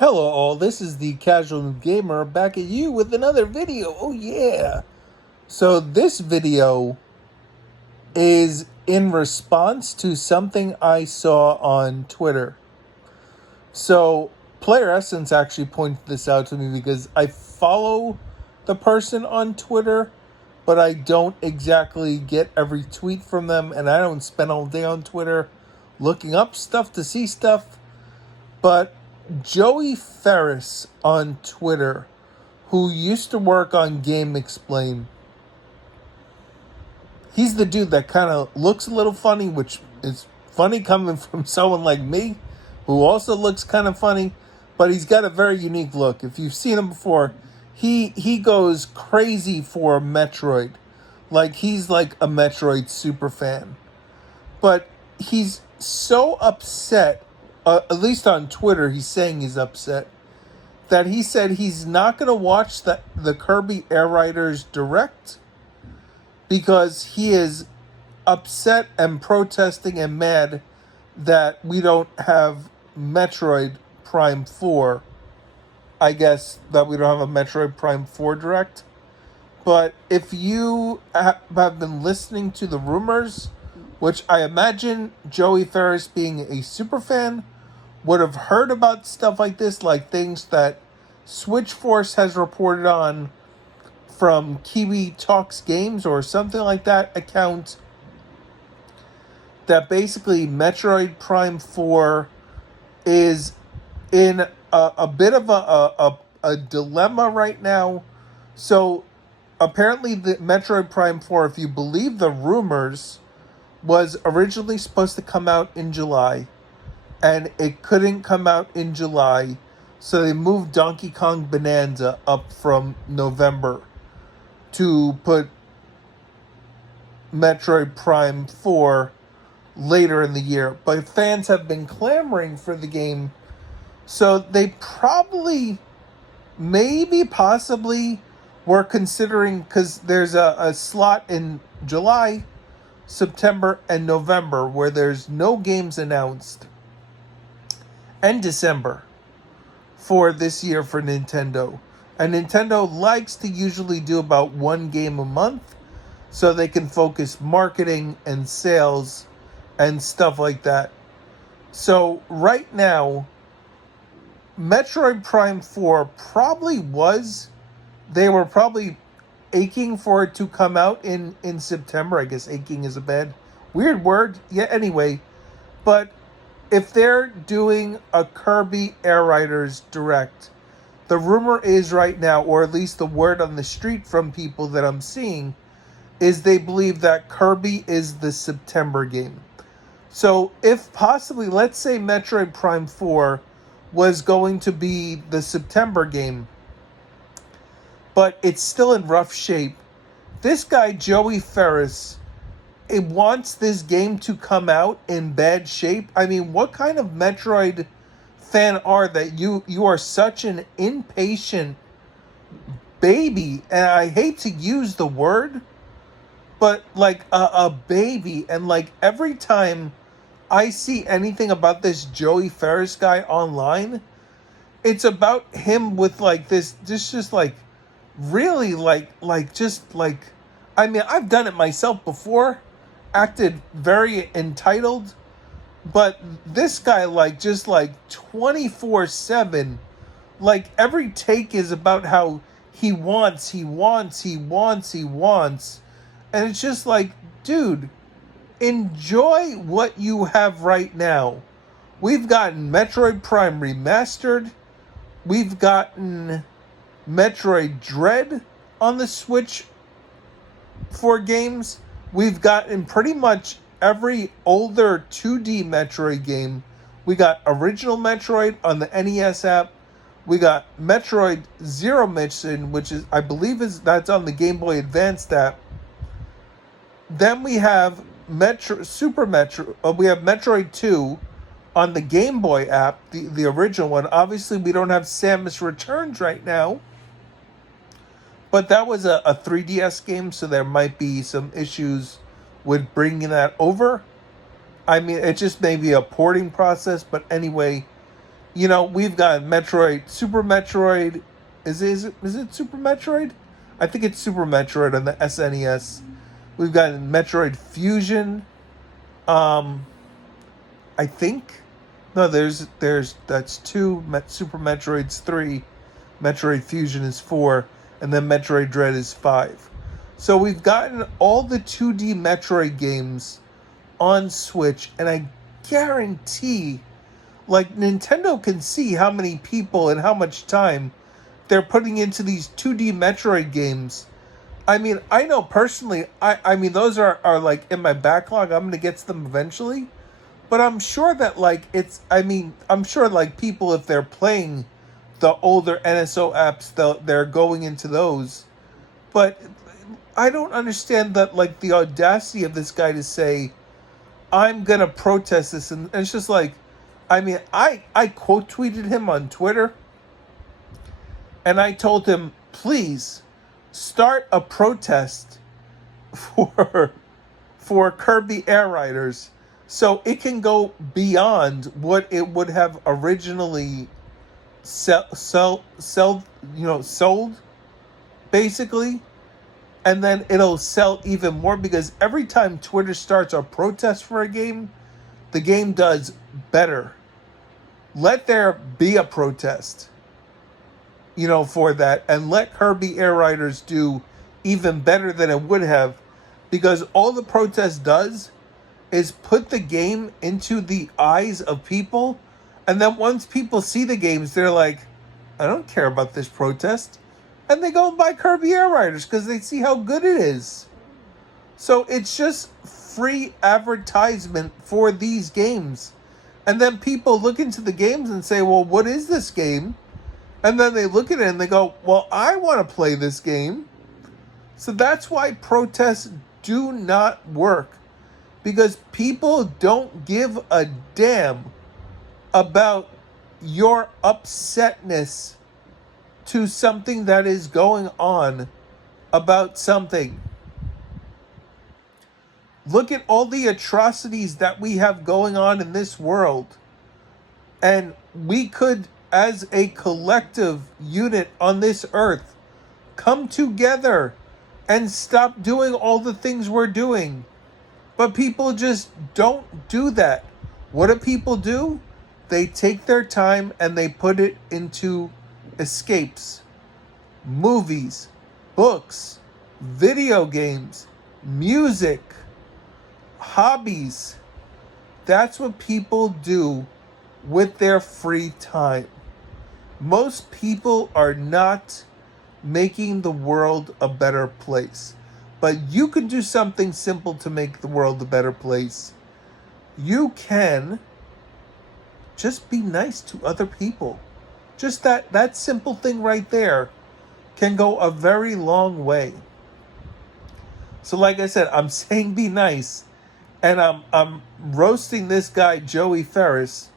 Hello all, this is the Casual Gamer back at you with another video. Oh yeah. So this video is in response to something I saw on Twitter. So Player Essence actually pointed this out to me because I follow the person on Twitter, but I don't exactly get every tweet from them, and I don't spend all day on Twitter looking up stuff to see stuff. But Joey Ferris on Twitter, who used to work on Game Explain, he's the dude that kind of looks a little funny, which is funny coming from someone like me, who also looks kind of funny, but he's got a very unique look. If you've seen him before, he goes crazy for Metroid. Like, he's like a Metroid super fan. But he's so upset, at least on Twitter, he's saying he's upset, that he said he's not going to watch the Kirby Air Riders Direct because he is upset and protesting and mad that we don't have Metroid Prime 4. I guess that we don't have a Metroid Prime 4 Direct. But if you have been listening to the rumors, which I imagine Joey Ferris, being a super fan, would have heard about stuff like this, like things that Switch Force has reported on from Kiwi Talks Games or something like that account, that basically Metroid Prime 4 is in a bit of a dilemma right now. So apparently the Metroid Prime 4, if you believe the rumors, was originally supposed to come out in July, and it couldn't come out in July, so they moved Donkey Kong Bonanza up from November to put Metroid Prime 4 later in the year. But fans have been clamoring for the game, so they probably, maybe, possibly were considering, because there's a slot in July, September, and November where there's no games announced, and December for this year for Nintendo. And Nintendo likes to usually do about one game a month so they can focus marketing and sales and stuff like that. So right now, Metroid Prime 4 they were probably aching for it to come out in September. I guess aching is a weird word. Yeah, anyway. But if they're doing a Kirby Air Riders Direct, the rumor is right now, or at least the word on the street from people that I'm seeing, is they believe that Kirby is the September game. So if possibly, let's say Metroid Prime 4 was going to be the September game, but it's still in rough shape, this guy, Joey Ferris, it wants this game to come out in bad shape. I mean, what kind of Metroid fan are that you are such an impatient baby? And I hate to use the word, but like a baby. And like every time I see anything about this Joey Ferris guy online, it's about him with like this just like really just like, I mean, I've done it myself before, acted very entitled, but this guy like just like 24/7, like every take is about how he wants, and it's just like, dude, enjoy what you have right now. We've gotten Metroid Prime Remastered, we've gotten Metroid Dread on the Switch for games. We've gotten pretty much every older 2D Metroid game. We got original Metroid on the NES app. We got Metroid Zero Mission, which is, I believe, that's on the Game Boy Advanced app. Then we have we have Metroid 2 on the Game Boy app, the original one. Obviously, we don't have Samus Returns right now, but that was a 3DS game, so there might be some issues with bringing that over. I mean, it just may be a porting process, but anyway. We've got Metroid, Super Metroid. Is it Super Metroid? I think it's Super Metroid on the SNES. We've got Metroid Fusion. Um, I think no, there's that's two. Super Metroid's three. Metroid Fusion is four, and then Metroid Dread is five. So we've gotten all the 2D Metroid games on Switch, and I guarantee, like, Nintendo can see how many people and how much time they're putting into these 2D Metroid games. I mean, I know personally, I mean, those are like in my backlog. I'm going to get to them eventually. But I'm sure that, like, I'm sure, like, people, if they're playing the older NSO apps, they're going into those. But I don't understand that, like, the audacity of this guy to say, I'm going to protest this. And it's just like, I mean, I quote tweeted him on Twitter. And I told him, please start a protest for Kirby Air Riders, so it can go beyond what it would have originally sold, basically, and then it'll sell even more, because every time Twitter starts a protest for a game, the game does better. Let there be a protest, for that, and let Kirby Air Riders do even better than it would have, because all the protest does is put the game into the eyes of people, and then once people see the games, they're like, I don't care about this protest, and they go and buy Kirby Air Riders because they see how good it is. So it's just free advertisement for these games, and then people look into the games and say, well, what is this game? And then they look at it and they go, well, I want to play this game. So that's why protests do not work. Because people don't give a damn about your upsetness to something that is going on about something. Look at all the atrocities that we have going on in this world. And we could, as a collective unit on this earth, come together and stop doing all the things we're doing. But people just don't do that. What do people do? They take their time and they put it into escapes. Movies, books, video games, music, hobbies. That's what people do with their free time. Most people are not making the world a better place. But you can do something simple to make the world a better place. You can just be nice to other people. Just that simple thing right there can go a very long way. So like I said, I'm saying be nice, and I'm roasting this guy Joey Ferris,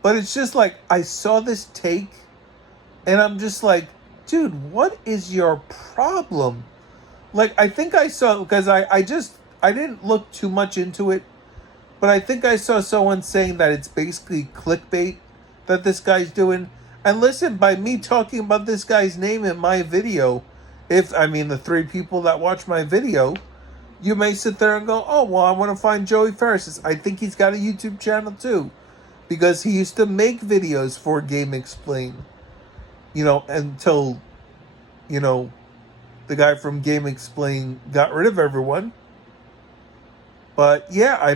but it's just like, I saw this take and I'm just like, dude, what is your problem? Like, I think I saw, because I didn't look too much into it, but I think I saw someone saying that it's basically clickbait that this guy's doing. And listen, by me talking about this guy's name in my video, the three people that watch my video, you may sit there and go, oh, well, I want to find Joey Ferris. I think he's got a YouTube channel too, because he used to make videos for Game Explain, until, the guy from Game Explain got rid of everyone. But yeah,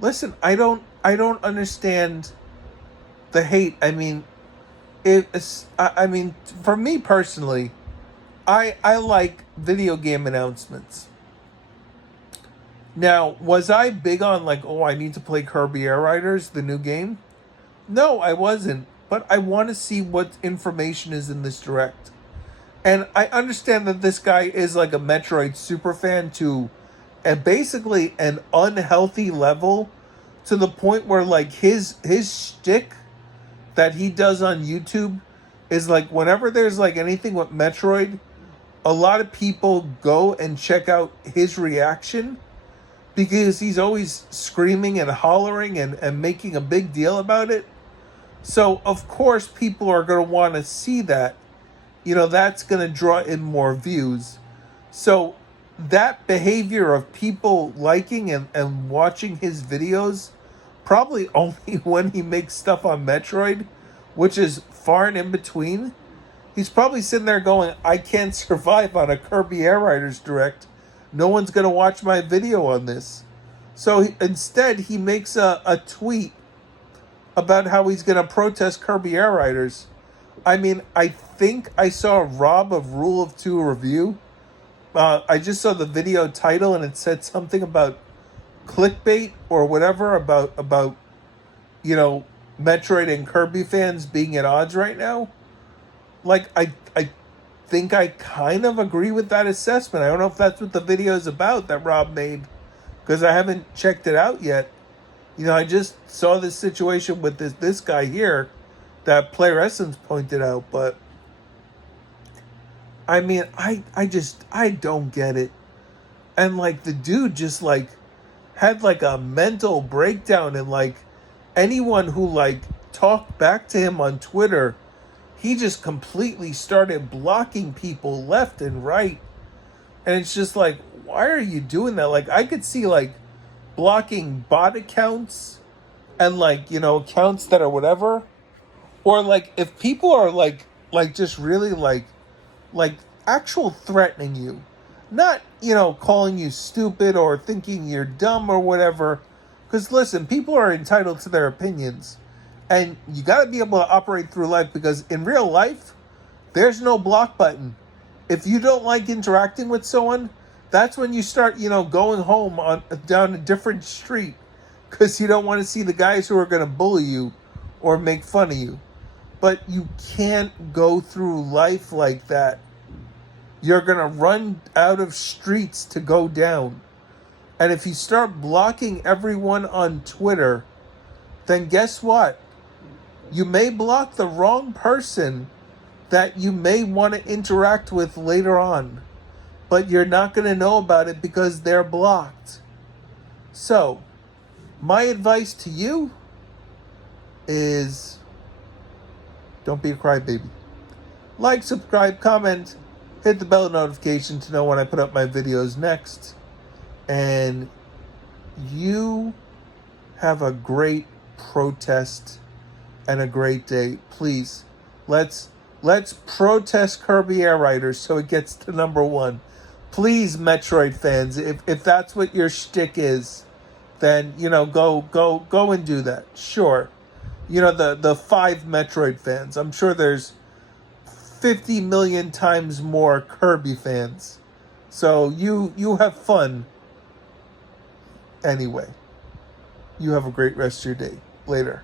listen, I don't understand the hate. For me personally, I like video game announcements. Now, was I big on, like, oh, I need to play Kirby Air Riders, the new game? No, I wasn't. But I want to see what information is in this direct. And I understand that this guy is like a Metroid superfan to basically an unhealthy level, to the point where, like, his shtick that he does on YouTube is, like, whenever there's, like, anything with Metroid, a lot of people go and check out his reaction, because he's always screaming and hollering and making a big deal about it. So, of course, people are going to want to see that. That's going to draw in more views. So, that behavior of people liking and watching his videos, probably only when he makes stuff on Metroid, which is far and in between, he's probably sitting there going, I can't survive on a Kirby Air Riders Direct. No one's going to watch my video on this. So instead, he makes a tweet about how he's going to protest Kirby Air Riders. I mean, I think I saw Rob of Rule of Two review. I just saw the video title and it said something about clickbait or whatever about Metroid and Kirby fans being at odds right now. Like, I think I kind of agree with that assessment. I don't know if that's what the video is about that Rob made, because I haven't checked it out yet. I just saw this situation with this guy here that Player Essence pointed out, but I mean, I don't get it. And like the dude just like had like a mental breakdown, and like anyone who like talked back to him on Twitter, he just completely started blocking people left and right. And it's just like, why are you doing that? Like, I could see like blocking bot accounts and like, accounts that are whatever. Or like if people are like just really like actual threatening you. Not, calling you stupid or thinking you're dumb or whatever. Because listen, people are entitled to their opinions. And you got to be able to operate through life, because in real life, there's no block button. If you don't like interacting with someone, that's when you start, going home down a different street, because you don't want to see the guys who are going to bully you or make fun of you. But you can't go through life like that. You're going to run out of streets to go down. And if you start blocking everyone on Twitter, then guess what? You may block the wrong person that you may want to interact with later on, but you're not going to know about it because they're blocked. So, my advice to you is don't be a crybaby. Like, subscribe, comment, hit the bell notification to know when I put up my videos next. And you have a great protest and a great day. Please, let's protest Kirby Air Riders so it gets to #1. Please, Metroid fans, if that's what your shtick is, then go and do that. Sure, the 5 Metroid fans. I'm sure there's 50 million times more Kirby fans. So you have fun. Anyway, you have a great rest of your day. Later.